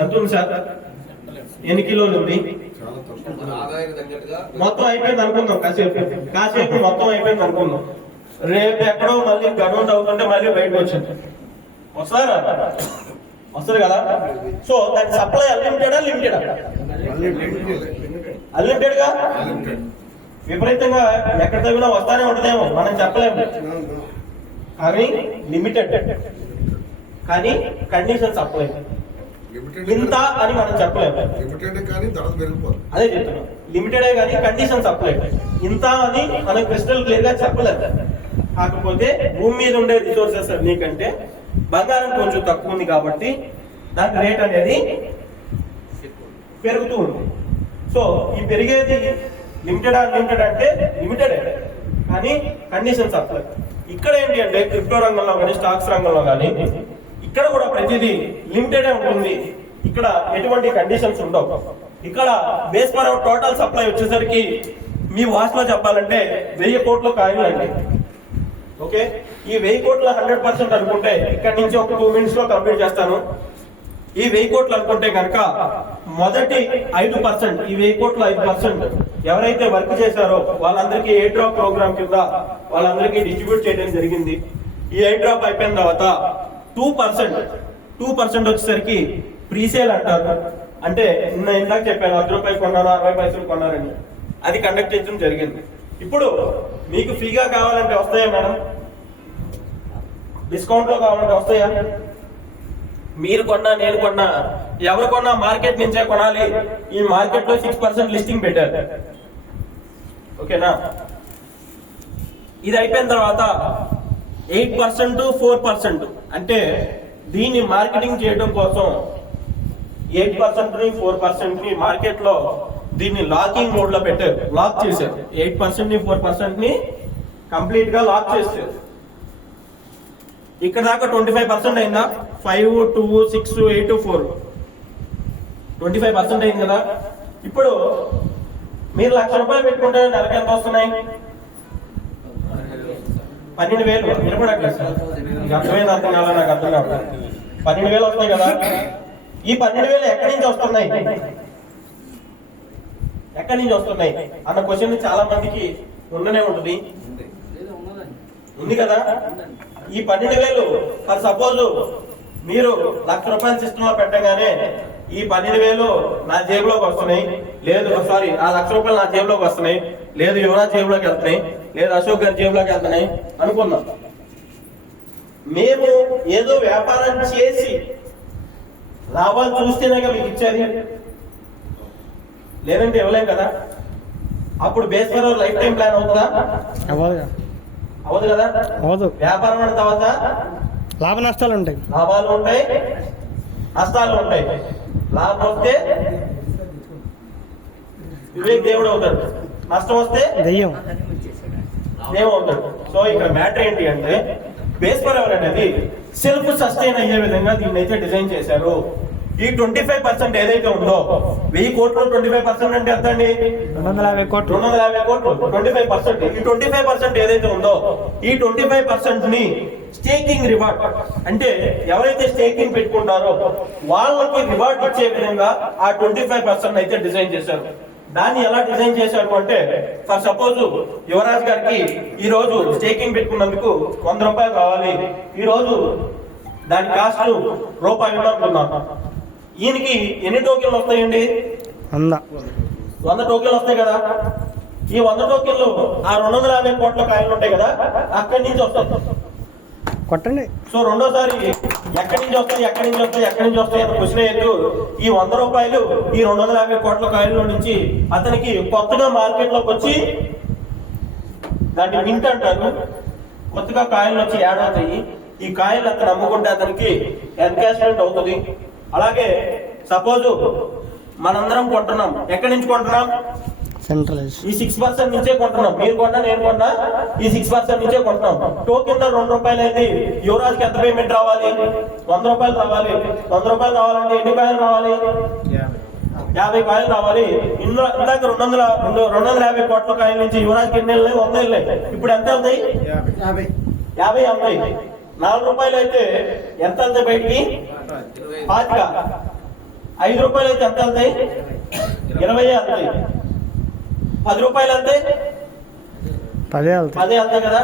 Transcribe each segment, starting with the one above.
ఎంత ఉంది సార్? ఎన్ని కిలోలు ఉంది? మొత్తం అయిపోయింది అనుకుందాం. కాసేపు మొత్తం అయిపోయింది అనుకుందాం. రేపు ఎక్కడో మళ్ళీ గడౌన్ అవుతుంటే మళ్ళీ బయటకు వచ్చింది వస్తారు కదా. సో దాని సప్లై అన్లిమిటెడా లిమిటెడా? అన్లిమిటెడ్ గా విపరీతంగా ఎక్కడ తగ్గినా వస్తానే ఉంటుందేమో, మనం చెప్పలేము. కానీ లిమిటెడ్, కానీ కండిషన్ సప్లై ఇంత అని మనం చెప్పలేము. అదే చెప్తున్నాం, లిమిటెడే కానీ కండిషన్ సప్లై ఇంత అని మనం క్రిస్టల్ క్లియర్ గా చెప్పలేదు. కాకపోతే భూమి మీద ఉండే రిసోర్సెస్ నీకంటే బంగారం కొంచెం తక్కువ ఉంది కాబట్టి దాని రేట్ అనేది పెరుగుతూ ఉంది. సో ఈ పెరిగేది లిమిటెడ్ అన్లిమిటెడ్ అంటే లిమిటెడే, కానీ కండిషన్ సప్లై. ఇక్కడ ఏంటి అంటే క్రిప్టో రంగంలో కానీ స్టాక్స్ రంగంలో కానీ ఇక్కడ కూడా ప్రతిదీ లిమిటెడే ఉంటుంది. ఇక్కడ ఎటువంటి కండిషన్స్ ఉండవు. ఇక్కడ బేస్ పర్ టోటల్ సప్లై వచ్చేసరికి మీ వాస్లో చెప్పాలంటే 1000 కోట్ల కాయిన్ అండి. ఓకే, ఈ 1000 కోట్ల 100% అనుకుంటే ఇక్కడ నుంచి ఒక 2 minutes లో కంప్లీట్ చేస్తాను. ఈ 1000 కోట్లు అనుకుంటే కనుక మొదటి 5%, ఈ 1000 కోట్ల 5% ఎవరైతే వర్క్ చేశారో వాళ్ళందరికీ ఎయిర్ డ్రాప్ ప్రోగ్రామ్ కింద వాళ్ళందరికీ డిస్ట్రిబ్యూట్ చేయడం జరిగింది. ఈ ఎయిర్ డ్రాప్ అయిపోయిన తర్వాత 2% వచ్చేసరికి ప్రీసేల్ అంటారు. అంటే ఇందాక చెప్పాను 10 రూపాయలు కొన్నారు 60 పైసలు కొన్నారని, అది కండక్ట్ చేయడం జరిగింది. ఇప్పుడు మీకు ఫ్రీగా కావాలంటే వస్తాయా మేడం? డిస్కౌంట్ లో కావాలంటే వస్తాయా? మీరు కొన్నా నేను కొన్నా ఎవరు కొన్నా మార్కెట్ నుంచే కొనాలి. ఈ మార్కెట్ లో 6% లిస్టింగ్ పెట్టారు. ఓకేనా? ఇది అయిపోయిన తర్వాత 8% 4%, అంటే దీన్ని మార్కెటింగ్ చేయడం కోసం 8% ని 4% ని మార్కెట్ లో దీన్ని లాకింగ్ మోడ్ లో పెట్టారు, లాక్ చేశారు. 8% ని 4% ని కంప్లీట్ గా లాక్ చేశారు. ఇక్కడ దాకా 25% అయిందా? 5, 2, 6, 8, 4 25% అయింది కదా. ఇప్పుడు మీరు 1,00,000 రూపాయలు పెట్టుకుంటే నెలకి ఎంత వస్తున్నాయి? 12,000. నిలబడట్లేదు సార్, అర్థమైంది అర్థం కావాలా? నాకు అర్థం కావాలి. 12,000 వస్తాయి కదా. ఈ 12,000 ఎక్కడి నుంచి వస్తున్నాయి, ఎక్కడి నుంచి వస్తున్నాయి అన్న క్వశ్చన్ చాలా మందికి ఉండనే ఉంటుంది. ఉంది కదా. ఈ 12,000 ఫర్ సపోజ్ మీరు 1,00,000 రూపాయలు సిస్టమ్ లో పెట్టగానే ఈ 12,000 నా జేబులోకి వస్తున్నాయి, లేదు సారీ ఆ 1,00,000 రూపాయలు నా జేబులోకి వస్తున్నాయి, లేదు యువరాజ్ జేబులోకి వెళ్తున్నాయి, లేదు అశోక్ గారి జేబులోకి వెళ్తున్నాయి అనుకుందాం. మేము ఏదో వ్యాపారం చేసి లాభాలు చూస్తేనే మీకు ఇచ్చేది, లేదంటే ఇవ్వలేం కదా. అప్పుడు base for life time plan అవుతుందా? అవదు కదా. వ్యాపారం అన్న తర్వాత లాభ నష్టాలు ఉంటాయి, లాభాలు ఉంటాయి, నష్టాలు ఉంటాయి. లాభం వస్తే వివేక్ దేవుడు అవుతాడు, నష్టం వస్తే దెయ్యం అవుతాడు. సో ఇక్కడ మ్యాటర్ ఏంటి అంటే బేస్ ఫర్ ఎవర్ అనేది సెల్ఫ్ సస్టైన్ అయ్యే విధంగా దీన్ని అయితే డిజైన్ చేశారు. ఈ 25% ఏదైతే ఉందో 1000 కోట్లు 25% అంటే ఎంత అండి? 250 కోట్లు. 25%. ఈ 25% ఏదైతే ఉందో ఈ 25% ని స్టేకింగ్ రివార్డ్, అంటే ఎవరైతే స్టేకింగ్ పెట్టుకుంటారో వాళ్ళకి రివార్డ్ ఇచ్చే విధంగా ఆ 25% అయితే డిజైన్ చేశారు. దాన్ని ఎలా డిజైన్ చేశారు అంటే ఫర్ సపోజ్ యువరాజ్ గారికి ఈ రోజు స్టేకింగ్ పెట్టుకున్నందుకు 100 రూపాయలు కావాలి. ఈ రోజు దాని కాస్ట్ రూపాయి అనుకున్నాను. ఈయనకి ఎన్ని టోకెన్లు వస్తాయండి? 100 టోకెన్లు వస్తాయి కదా. ఈ 100 టోకెన్లు ఆ 250 కోట్ల కాయలు ఉంటాయి కదా, అక్కడి నుంచి వస్తాయి. కొట్టండి. సో రెండోసారి ఎక్కడి నుంచి వస్తాయి అన్న క్వశ్చన్ వేయద్దు. ఈ 100 రూపాయలు ఈ 250 కోట్ల కాయల నుంచి అతనికి కొత్తగా మార్కెట్ లోకి వచ్చి దాన్ని మింట్ అంటారు, కొత్తగా కాయలు వచ్చి యాడ్ అవుతాయి. ఈ కాయలు అతను అమ్ముకుంటే అతనికి ఎన్కాష్మెంట్ అవుతుంది. అలాగే సపోజ్ మనందరం కొంటున్నాం, ఎక్కడి నుంచి కొంటున్నాం? ఈ 6% నుంచే కొంటున్నాం. మీరు కొన్నా నేను కొన్నా ఈ 6% నుంచే కొంటున్నాం. టోకెన్ 2 రూపాయలు అయితే యువరాజ్కి ఎంత పేమెంట్ రావాలి? 100 రూపాయలు రావాలి. 100 రూపాయలు రావాలంటే ఎన్ని కాయలు రావాలి? 50 కాయలు రావాలి. ఇందాక 250 కోట్ల కాయల నుంచి యువరాజ్కి ఎన్ని వెళ్ళాయి? 100 వెళ్ళాయి. ఇప్పుడు ఎంత వెళ్తాయి? 50 అమ్మాయి. 4 రూపాయలు అయితే ఎంత వెళ్తాయి బయటికి? 25. 5 రూపాయలు అయితే ఎంత వెళ్తాయి? 20 వెళ్తాయి. 10 రూపాయలు వెళ్తాయి? 10 వెళ్తాయి. 10 వెళ్తాయి కదా.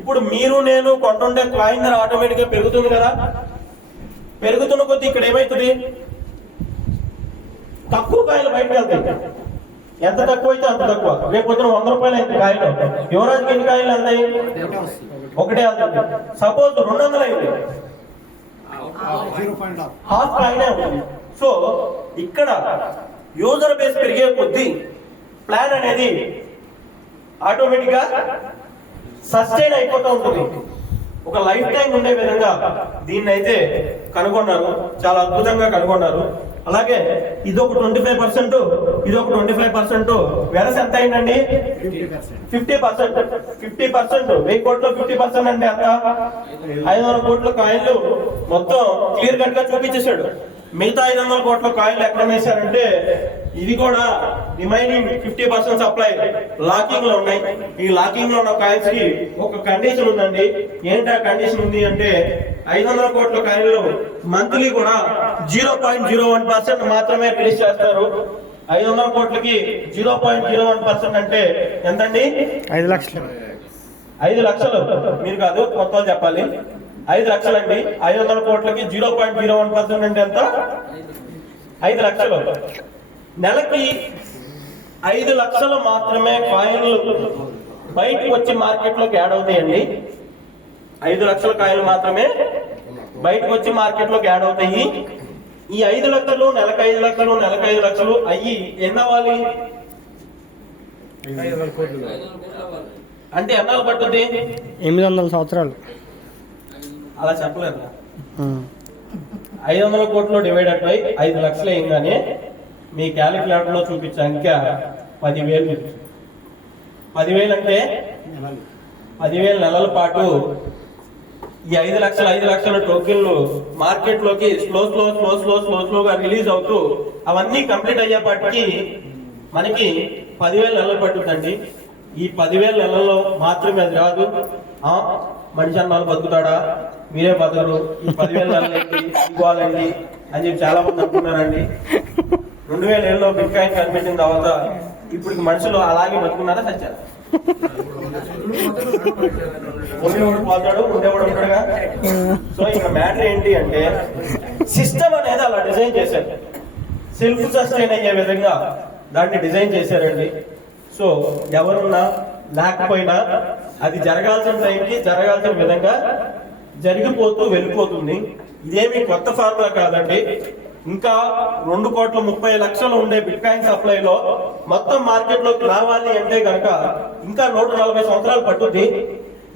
ఇప్పుడు మీరు నేను కొంటుండే కాయిన్ ధర ఆటోమేటిక్ గా పెరుగుతుంది కదా. పెరుగుతున్న కొద్దీ ఇక్కడ ఏమవుతుంది? తక్కువ కాయలు బయటకు వెళ్తాయి. ఎంత తక్కువ అయితే అంత తక్కువ. రేపు పొద్దున 100 రూపాయలు అయితే కాయలు, యువరాజుకి ఎన్ని కాయలు వెళ్తాయి? ఒకటే వెళ్తుంది. సపోజ్ 200 అయింది, హాఫ్ కాయనే ఉంటుంది. సో ఇక్కడ యూజర్ బేస్ పెరిగే కొద్దీ ప్లాన్ అనేది ఆటోమేటిక్ గా సస్టైన్ అయిపోతూ ఉంటుంది. ఒక లైఫ్ టైం ఉండే విధంగా దీన్ని అయితే కనుగొన్నారు, చాలా అద్భుతంగా కనుగొన్నారు. అలాగే ఇదొక 25%, ఇదొక 25%. వెరస్ ఎంత అయిందండి? 50%. 50%, 1000 కోట్లు 50% అంటే ఎంత? 500 కోట్ల కాయిన్లు మొత్తం క్లియర్ కట్ గా చూపించేశాడు. మిగతా 500 కోట్ల కాయిన్లు ఎక్కడ వేశారంటే ఇది కూడా రిమైనింగ్ 50% సప్లై లాకింగ్ లో ఉన్నాయి. ఈ లాకింగ్ లో ఉన్న కాయిన్స్ కి ఒక కండిషన్ ఉందండి. ఏంటా కండిషన్ ఉంది అంటే 500 కోట్ల కాయిన్లు మంత్లీ కూడా 0.01% మాత్రమే రిలీజ్ చేస్తారు. 500 కోట్లకి 0.01% అంటే ఎంతండి? 5 లక్షలు. 5 లక్షలు. మీరు కాదు, కొత్త వాళ్ళు చెప్పాలి. 5 లక్షలండి. 500 కోట్లకి 0.01% అంటే ఎంత? 5 లక్షలు. నెలకి 5 లక్షలు మాత్రమే కాయిన్లు బయటకు వచ్చి మార్కెట్ లోకి యాడ్ అవుతాయండి. 5 లక్షల కాయిన్లు మాత్రమే బయటకు వచ్చి మార్కెట్ లోకి యాడ్ అవుతాయి. ఈ 5 లక్షలు నెలకు 5 లక్షలు నెలకు 5 లక్షలు అయ్యి ఎన్నవ్వాలి అంటే ఎన్నాళ్ళు పట్టుద్ది? 800 సంవత్సరాలు. అలా చెప్పలేదు. 500 కోట్లు డివైడెడ్ బై 5 లక్షలు అయిందని మీ క్యాలిక్యులేటర్ లో చూపించే అంకె 10,000. 10,000 అంటే 10,000 నెలల పాటు ఈ 5 లక్షల టోకెన్లు మార్కెట్ లోకి స్లోగా రిలీజ్ అవుతూ అవన్నీ కంప్లీట్ అయ్యేపాటికి మనకి 10,000 నెలలు పట్టుద్దండి. ఈ 10,000 నెలల్లో మాత్రమే అది రాదు. మనిషి అన్నాళ్ళు బతుకుతాడా? మీరే బతకరు. ఈ 10,000 నెలలు ఇవ్వాలండి అని చెప్పి చాలా మంది అనుకున్నారండి. 2007లో బిట్ కాయిన్ కనిపెట్టిన తర్వాత ఇప్పుడు మనుషులు అలాగే బతుకున్నారా? సచ్చారు. ఉండేవాడు పోతాడు, ఉండేవాడు ఉంటాడుగా. సో ఇక్కడ మ్యాటర్ ఏంటి అంటే సిస్టమ్ అనేది అలా డిజైన్ చేశారు. సెల్ఫ్ సస్టైన్ అయ్యే విధంగా దాన్ని డిజైన్ చేశారండి. సో ఎవరున్నా లేకపోయినా అది జరగాల్సిన టైంకి జరగాల్సిన విధంగా జరిగిపోతూ వెళ్ళిపోతుంది. ఇదేమి కొత్త ఫార్ములా కాదండి. ఇంకా 2,30,00,000 ఉండే బిట్ కాయిన్ సప్లైలో మొత్తం మార్కెట్ లోకి రావాలి అంటే కనుక ఇంకా 140 సంవత్సరాలు పట్టుద్ది.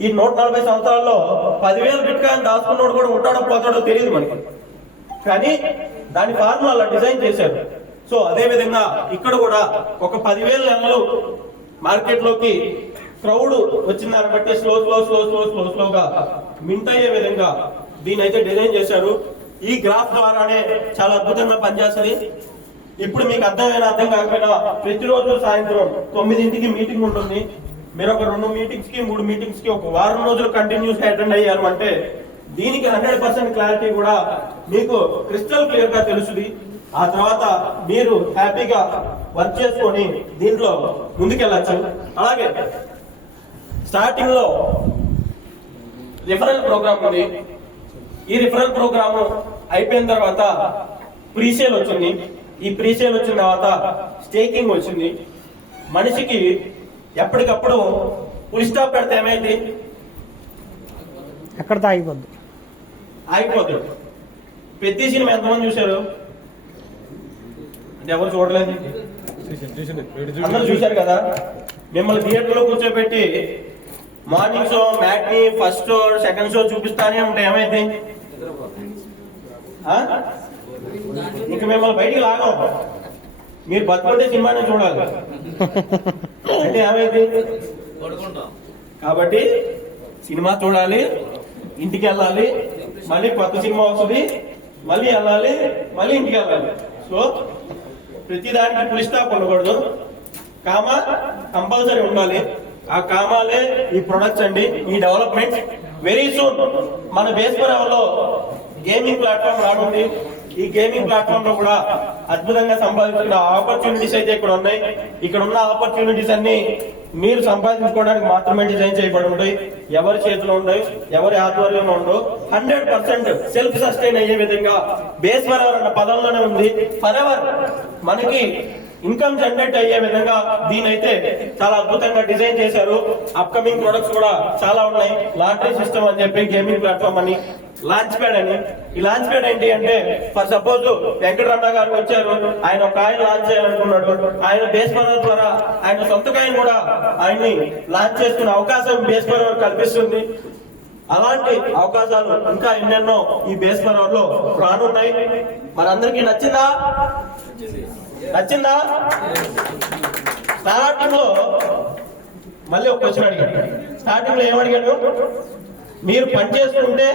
ఈ 140 సంవత్సరాల్లో 10,000 బిట్ కాయిన్ దాచుకున్నోడు కూడా ఉంటాడో పోతాడో తెలియదు మనకి. కానీ దాని ఫార్ములా అలా డిజైన్ చేశారు. సో అదే విధంగా ఇక్కడ కూడా ఒక 10,000 నెలలు మార్కెట్ లోకి క్రౌడ్ వచ్చిన దాన్ని బట్టి స్లోగా మింట్ అయ్యే విధంగా దీని అయితే డిజైన్ చేశారు. ఈ గ్రాఫ్ ద్వారానే చాలా అద్భుతంగా పనిచేస్తుంది. ఇప్పుడు మీకు అర్థమైనా అర్థం కాకపోయినా ప్రతిరోజు సాయంత్రం 9ంటికి మీటింగ్ ఉంటుంది. మీరు ఒక 2 మీటింగ్స్ కి 3 మీటింగ్స్ కి ఒక వారం రోజులు కంటిన్యూస్ అటెండ్ అయ్యారు అంటే దీనికి 100% క్లారిటీ కూడా మీకు క్రిస్టల్ క్లియర్ గా తెలుస్తుంది. ఆ తర్వాత మీరు హ్యాపీగా వర్క్ చేసుకొని దీంట్లో ముందుకెళ్ళచ్చు. అలాగే స్టార్టింగ్ లో రిఫరల్ ప్రోగ్రామ్ ఉంది. ఈ రిఫరల్ ప్రోగ్రామ్ అయిపోయిన తర్వాత ప్రీసేల్ వచ్చింది. ఈ ప్రీసేల్ వచ్చిన తర్వాత స్టేకింగ్ వచ్చింది. మనిషికి ఎప్పటికప్పుడు ఫుల్ స్టాప్ పెడితే ఏమైంది? ఎక్కడితో ఆగిపోద్దు. పెద్ద సినిమా ఎంతమంది చూశారు? అంటే ఎవరు చూడలేదు, అందరూ చూశారు కదా. మిమ్మల్ని థియేటర్ లో కూర్చోబెట్టి morning show, matinee, first show, second show చూపిస్తానే ఉంటే ఏమైంది? ఇంక మిమ్మల్ని బయటికి లాగం. మీరు బతుకుంటే సినిమానే చూడాలి అంటే ఏమైంది? కాబట్టి సినిమా చూడాలి, ఇంటికి వెళ్ళాలి, మళ్ళీ కొత్త సినిమా వస్తుంది, మళ్ళీ వెళ్ళాలి, మళ్ళీ ఇంటికి వెళ్ళాలి. సో ప్రతిదానికి ఫుల్ స్టాప్ ఉండకూడదు. కామా కంపల్సరీ ఉండాలి. ఆ కామాలే ఈ ప్రొడక్ట్స్ అండి, ఈ డెవలప్మెంట్. వెరీ సూన్ మన బేస్ లో గేమింగ్ ప్లాట్ఫామ్ రానుంది. ఈ గేమింగ్ ప్లాట్ఫామ్ లో కూడా అద్భుతంగా సంపాదించుకున్న ఆపర్చునిటీస్ అయితే ఇక్కడ ఉన్నాయి. ఇక్కడ ఉన్న ఆపర్చునిటీస్ అన్ని మీరు సంపాదించుకోవడానికి మాత్రమే డిజైన్ చేయబడి ఉంటాయి. ఎవరి చేతిలో ఉండవు, ఎవరి ఆధ్వర్యంలో ఉండవు. 100% సెల్ఫ్ సస్టైన్ అయ్యే విధంగా బేస్ ఫర్ ఎవర్ అన్న పదంలోనే ఉంది. ఫర్ ఎవర్ మనకి ఇన్కమ్ జనరేట్ అయ్యే విధంగా దీనైతే చాలా అద్భుతంగా డిజైన్ చేశారు. అప్కమింగ్ ప్రొడక్ట్స్ కూడా చాలా ఉన్నాయి. లాటరీ సిస్టమ్ అని చెప్పి గేమింగ్ ప్లాట్ఫామ్ అని, లాంచ్ ప్యాడ్ అని. ఈ లాంచ్ ప్యాడ్ ఏంటి అంటే, ఫర్ సపోజ్ వెంకటరమణ గారు వచ్చారు, ఆయన ఒక కాయిన్ లాంచ్ చేయాలనుకున్నాడు. ఆయన బేస్ పవర్ ద్వారా ఆయన సొంత కాయిన్ కూడా ఆయన్ని లాంచ్ చేసుకునే అవకాశం బేస్ పవర్ కల్పిస్తుంది. అలాంటి అవకాశాలు ఇంకా ఎన్నెన్నో ఈ బేస్ పవర్ లో రానున్నాయి. మనందరికీ నచ్చిందా? స్టార్టింగ్ లో మళ్ళీ ఒక క్వశ్చన్ అడిగాడు. స్టార్టింగ్ లో ఏమడిగాడు? మీరు పని చేసుకుంటే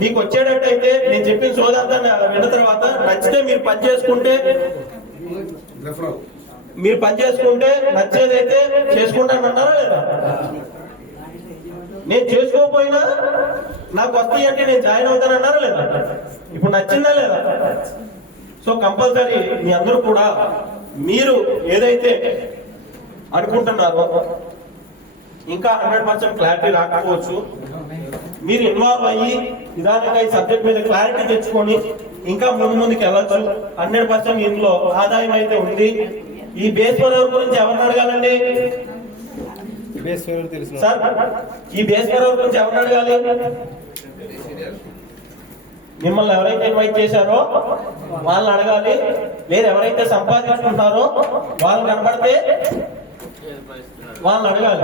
మీకు వచ్చేటట్టయితే నేను చెప్పిన సోదంతా విన్న తర్వాత నచ్చితే మీరు పని చేసుకుంటే నచ్చేదైతే చేసుకుంటానన్నారా లేదా? నేను చేసుకోకపోయినా నాకు వస్తాయి అంటే నేను జాయిన్ అవుతానన్నారా లేదా? ఇప్పుడు నచ్చిందా లేదా? సో కంపల్సరీ మీ అందరూ కూడా మీరు ఏదైతే అనుకుంటున్నారో ఇంకా 100% క్లారిటీ రాకపోవచ్చు. మీరు ఇన్వాల్వ్ అయ్యి నిదానంగా ఈ సబ్జెక్ట్ మీద క్లారిటీ తెచ్చుకొని ఇంకా ముందుకు వెళ్ళచ్చు. 100% ఇందులో ఆదాయం అయితే ఉంది. ఈ బేస్ పవర్ గురించి ఎవరిని అడగాలండి సార్? ఈ బేస్ పవర్ గురించి ఎవరిని అడగాలి? మిమ్మల్ని ఎవరైతే ఇన్వైట్ చేశారో వాళ్ళని అడగాలి. లేదా ఎవరైతే సంపాదించుకుంటారో వాళ్ళు కనబడితే వాళ్ళని అడగాలి.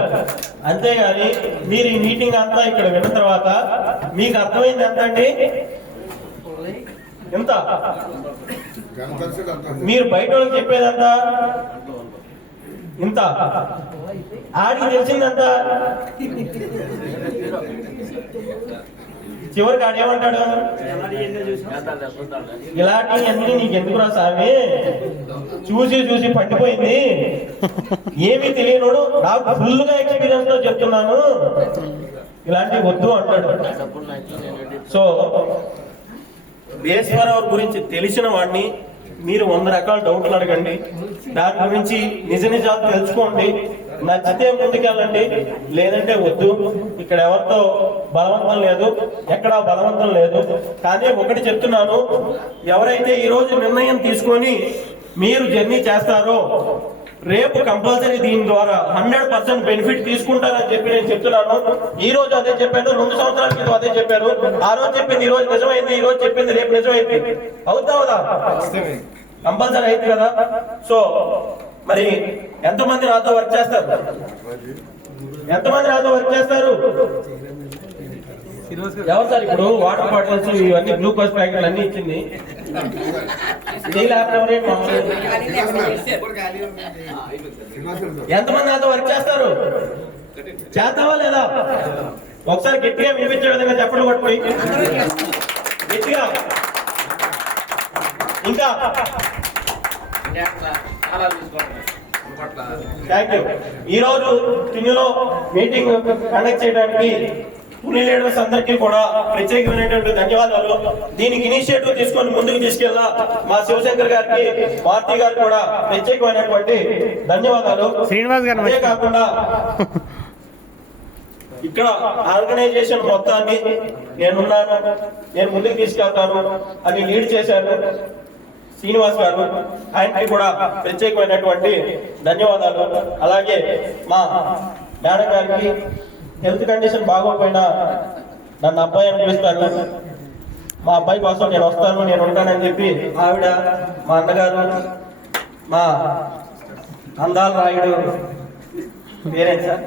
అంతేగాని మీరు ఈ మీటింగ్ అంతా ఇక్కడ విన్న తర్వాత మీకు అర్థమైంది ఎంత అండి? ఎంత? మీరు బయట వాళ్ళకి చెప్పేదంతా ఇంత, ఆడికి తెలిసిందంతా. చివరికి ఆడేమంటాడు? ఇలాంటివన్నీ నీకు ఎందుకురా స్వామి, చూసి పండిపోయింది, ఏమీ తెలియనోడు, నాకు ఫుల్ గా ఎక్స్పీరియన్స్ తో చెప్తున్నాను, ఇలాంటివి వద్దు అంటాడు. సో బేస్ ఫర్ అవర్ గురించి తెలిసిన వాడిని మీరు 100 రకాల డౌట్లు అడగండి. దాని గురించి నిజాలు తెలుసుకోండి. నచ్చితే ముందుకెళ్ళండి, లేదంటే వద్దు. ఇక్కడ ఎవరితో బలవంతం లేదు, ఎక్కడా బలవంతం లేదు. కానీ ఒకటి చెప్తున్నాను, ఎవరైతే ఈ రోజు నిర్ణయం తీసుకొని మీరు జర్నీ చేస్తారో రేపు కంపల్సరీ దీని ద్వారా 100% బెనిఫిట్ తీసుకుంటారని చెప్పి నేను చెప్తున్నాను. ఈ రోజు అదే చెప్పాను, 2 సంవత్సరాల క్రితం అదే చెప్పారు. ఆ రోజు చెప్పింది ఈ రోజు నిజమైంది, ఈ రోజు చెప్పింది రేపు నిజమైంది. అవుతా కంపల్సరీ అయింది కదా. సో మరి ఎంతమంది నాతో వర్క్ చేస్తారు? ఎవరు సార్? ఇప్పుడు వాటర్ బాటిల్స్ ఇవన్నీ గ్లూకోజ్ ప్యాకెట్లు అన్ని ఇచ్చింది. ఎంతమంది నాతో వర్క్ చేస్తారు? చేస్తావా లేదా? ఒకసారి గట్టిగా వినిపించే విధంగా చెప్పండి. కొట్టుకుని గట్టిగా. ఇంకా థ్యాంక్ యూ. ఈ రోజు టిన్నులో మీటింగ్ కండక్ట్ చేయడానికి పులి లీడర్స్ అందరికీ కూడా ప్రత్యేకమైనటువంటి ధన్యవాదాలు. దీనికి ఇనిషియేటివ్ తీసుకొని ముందుకు తీసుకెళ్ళిన మా శివశంకర్ గారికి, మారుతి గారికి కూడా ప్రత్యేకమైనటువంటి ధన్యవాదాలు. శ్రీనివాస్ గారు అదే కాకుండా ఇక్కడ ఆర్గనైజేషన్ మొత్తాన్ని నేనున్నాను, నేను ముందుకు తీసుకెళ్తాను అని లీడ్ చేశాను శ్రీనివాస్ గారు. ఆయనకి కూడా ప్రత్యేకమైనటువంటి ధన్యవాదాలు. అలాగే మా మేడం గారికి హెల్త్ కండిషన్ బాగోపోయినా నన్ను అబ్బాయి అని పిలుస్తారు. మా అబ్బాయి కోసం నేను వస్తాను, నేను ఉంటానని చెప్పి ఆవిడ, మా అన్నగారు, మా అందాల రాయుడు పేరేంటి సార్?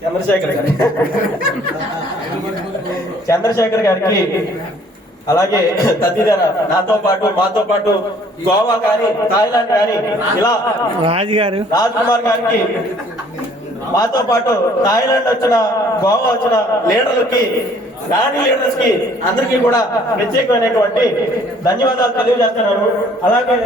చంద్రశేఖర్ గారికి, అలాగే తదితర నాతో పాటు మాతో పాటు గోవా కానీ థాయిలాండ్ కానీ ఇలా రాజ్ కుమార్ గారికి, మాతో పాటు థాయిలాండ్ వచ్చిన గోవా వచ్చిన లీడర్లకి, రాణి లీడర్స్ కి అందరికీ కూడా ప్రత్యేకమైనటువంటి ధన్యవాదాలు తెలియజేస్తున్నాను. అలాగే